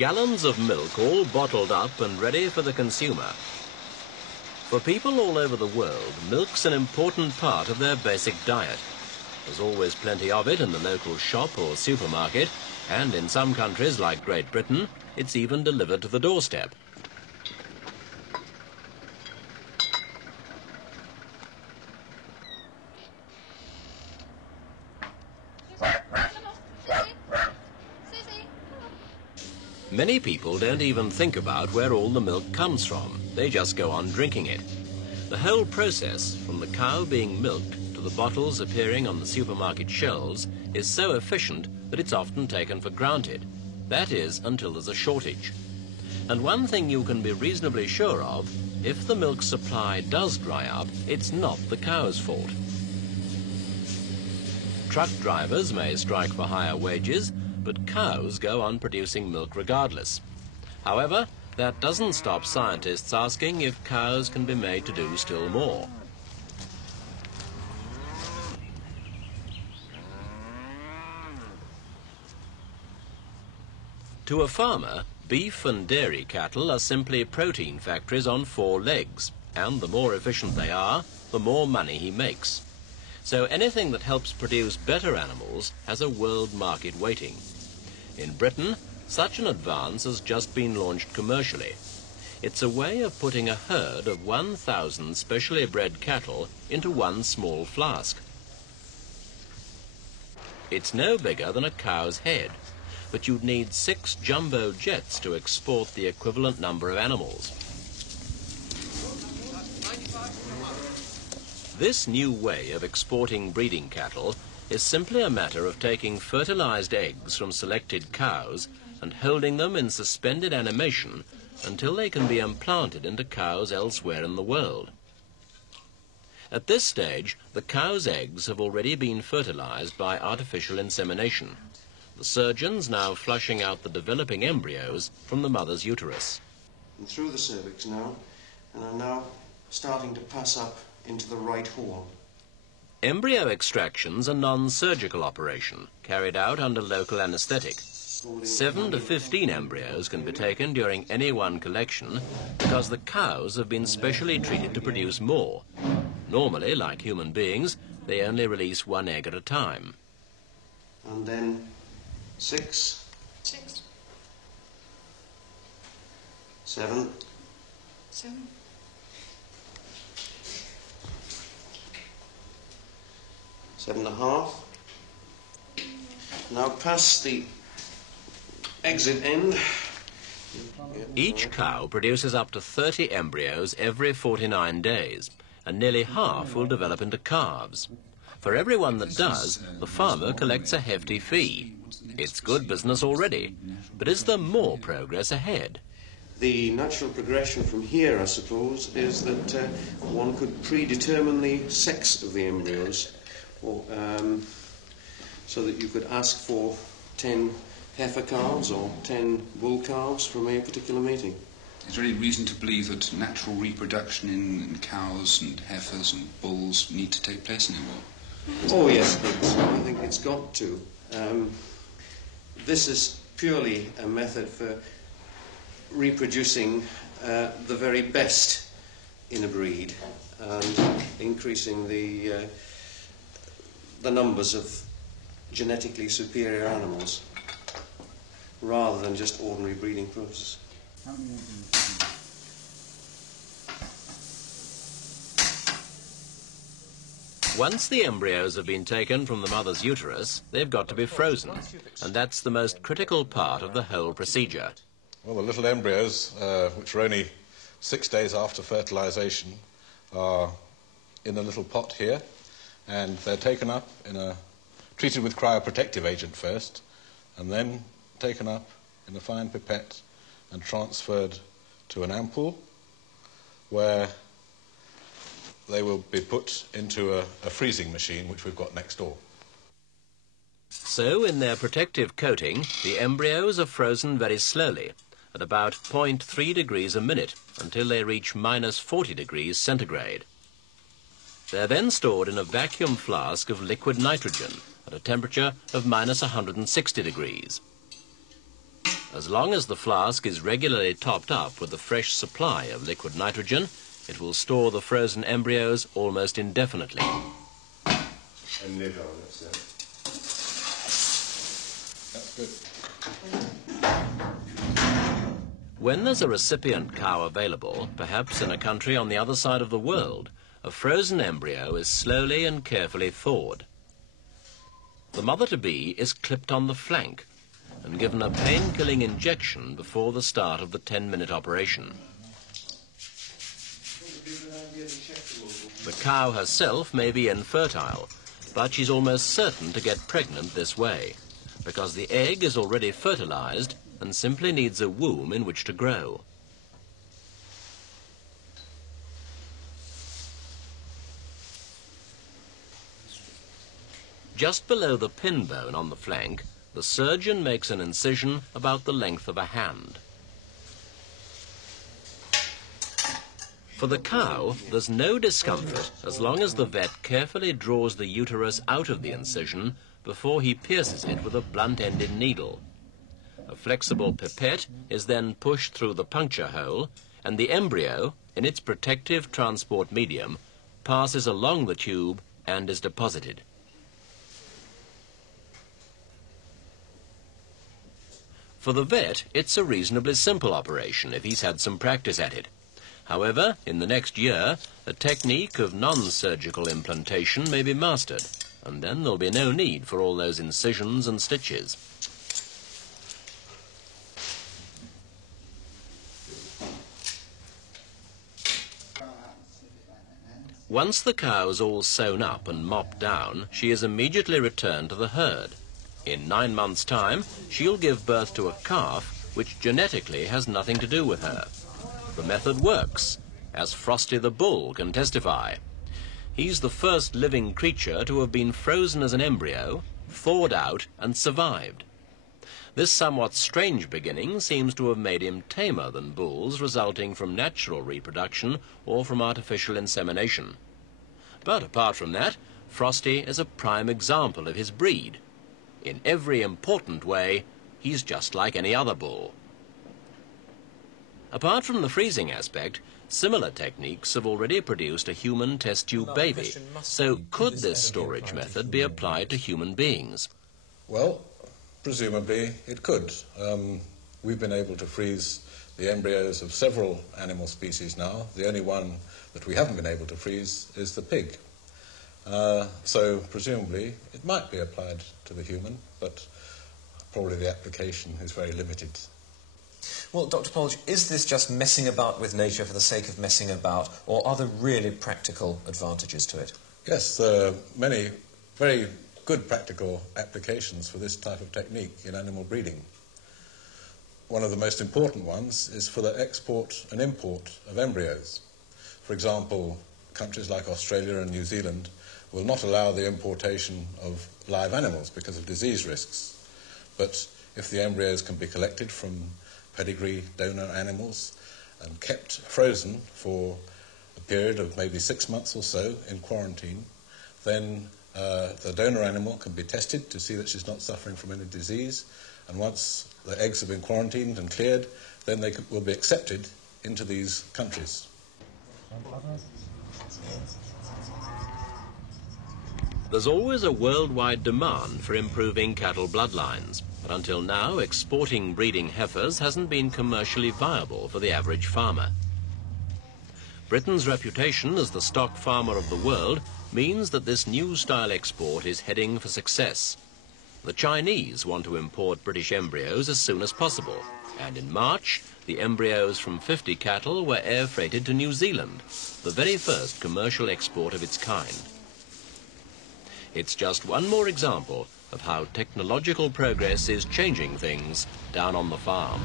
Gallons of milk all bottled up and ready for the consumer. For people all over the world, milk's an important part of their basic diet. There's always plenty of it in the local shop or supermarket, and in some countries like Great Britain, it's even delivered to the doorstep. Many people don't even think about where all the milk comes from. They just go on drinking it. The whole process, from the cow being milked to the bottles appearing on the supermarket shelves, is so efficient that it's often taken for granted. That is, until there's a shortage. And one thing you can be reasonably sure of, if the milk supply does dry up, it's not the cow's fault. Truck drivers may strike for higher wages, but cows go on producing milk regardless. However, that doesn't stop scientists asking if cows can be made to do still more. To a farmer, beef and dairy cattle are simply protein factories on 4 legs, and the more efficient they are, the more money he makes. So anything that helps produce better animals has a world market waiting. In Britain, such an advance has just been launched commercially. It's a way of putting a herd of 1,000 specially bred cattle into one small flask. It's no bigger than a cow's head, but you'd need 6 jumbo jets to export the equivalent number of animals. This new way of exporting breeding cattle is simply a matter of taking fertilized eggs from selected cows and holding them in suspended animation until they can be implanted into cows elsewhere in the world. At this stage, the cow's eggs have already been fertilized by artificial insemination, the surgeons now flushing out the developing embryos from the mother's uterus. And through the cervix now, and are now starting to pass up into the right horn. Embryo extraction's a non-surgical operation, carried out under local anaesthetic. 7 to 15 embryos can be taken during any one collection because the cows have been specially treated to produce more. Normally, like human beings, they only release 1 egg at a time. And then 6. 7. 7.5. Now past the exit end. Each cow produces up to 30 embryos every 49 days, and nearly half will develop into calves. For every one that does, the farmer collects a hefty fee. It's good business already, but is there more progress ahead? The natural progression from here, I suppose, is that one could predetermine the sex of the embryos, or, so that you could ask for 10 heifer calves or 10 bull calves from a particular meeting. Is there any reason to believe that natural reproduction in cows and heifers and bulls need to take place anymore? Oh yes, I think it's got to. This is purely a method for reproducing the very best in a breed and increasing the numbers of genetically superior animals rather than just ordinary breeding process. Once the embryos have been taken from the mother's uterus, they've got to be frozen, and that's the most critical part of the whole procedure. Well, the little embryos, which are only 6 days after fertilization, are in a little pot here, and they're taken up treated with cryoprotective agent first, and then taken up in a fine pipette and transferred to an ampoule, where they will be put into a freezing machine, which we've got next door. So, in their protective coating, the embryos are frozen very slowly, at about 0.3 degrees a minute, until they reach -40 degrees centigrade. They're then stored in a vacuum flask of liquid nitrogen at a temperature of -160 degrees. As long as the flask is regularly topped up with a fresh supply of liquid nitrogen, it will store the frozen embryos almost indefinitely. And lid on it, so. That's good. When there's a recipient cow available, perhaps in a country on the other side of the world, a frozen embryo is slowly and carefully thawed. The mother-to-be is clipped on the flank and given a pain-killing injection before the start of the 10-minute operation. The cow herself may be infertile, but she's almost certain to get pregnant this way, because the egg is already fertilized and simply needs a womb in which to grow. Just below the pin bone on the flank, the surgeon makes an incision about the length of a hand. For the cow, there's no discomfort as long as the vet carefully draws the uterus out of the incision before he pierces it with a blunt-ended needle. A flexible pipette is then pushed through the puncture hole, and the embryo, in its protective transport medium, passes along the tube and is deposited. For the vet, it's a reasonably simple operation if he's had some practice at it. However, in the next year, a technique of non-surgical implantation may be mastered, and then there'll be no need for all those incisions and stitches. Once the cow's all sewn up and mopped down, she is immediately returned to the herd. In 9 months' time, she'll give birth to a calf which genetically has nothing to do with her. The method works, as Frosty the bull can testify. He's the first living creature to have been frozen as an embryo, thawed out and survived. This somewhat strange beginning seems to have made him tamer than bulls resulting from natural reproduction or from artificial insemination. But apart from that, Frosty is a prime example of his breed. In every important way, he's just like any other bull. Apart from the freezing aspect, similar techniques have already produced a human test tube baby. So could this storage method be applied to human beings? Well, presumably it could. We've been able to freeze the embryos of several animal species now. The only one that we haven't been able to freeze is the pig. So presumably it might be applied to the human, but probably the application is very limited. Well, Dr. Polge, is this just messing about with nature for the sake of messing about, or are there really practical advantages to it? Yes, there are many very good practical applications for this type of technique in animal breeding. One of the most important ones is for the export and import of embryos. For example, countries like Australia and New Zealand will not allow the importation of live animals because of disease risks. But if the embryos can be collected from pedigree donor animals and kept frozen for a period of maybe 6 months or so in quarantine, then the donor animal can be tested to see that she's not suffering from any disease, and once the eggs have been quarantined and cleared, then they will be accepted into these countries. There's always a worldwide demand for improving cattle bloodlines, but until now, exporting breeding heifers hasn't been commercially viable for the average farmer. Britain's reputation as the stock farmer of the world means that this new style export is heading for success. The Chinese want to import British embryos as soon as possible, and in March, the embryos from 50 cattle were air freighted to New Zealand, the very first commercial export of its kind. It's just one more example of how technological progress is changing things down on the farm.